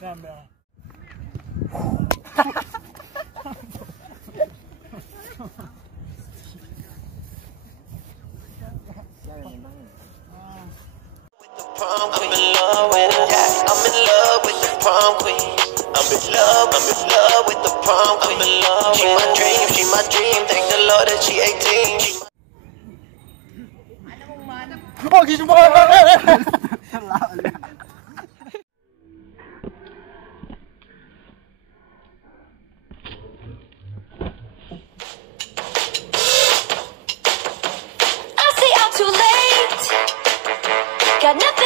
Sembra. I'm in love with her. Yeah, I'm in love with the prom queen. I'm in love with the prom queen. I'm in love with her. She my dream. Thank the Lord that she 18. Oh, gising mo! I say I'm too late. Got nothing.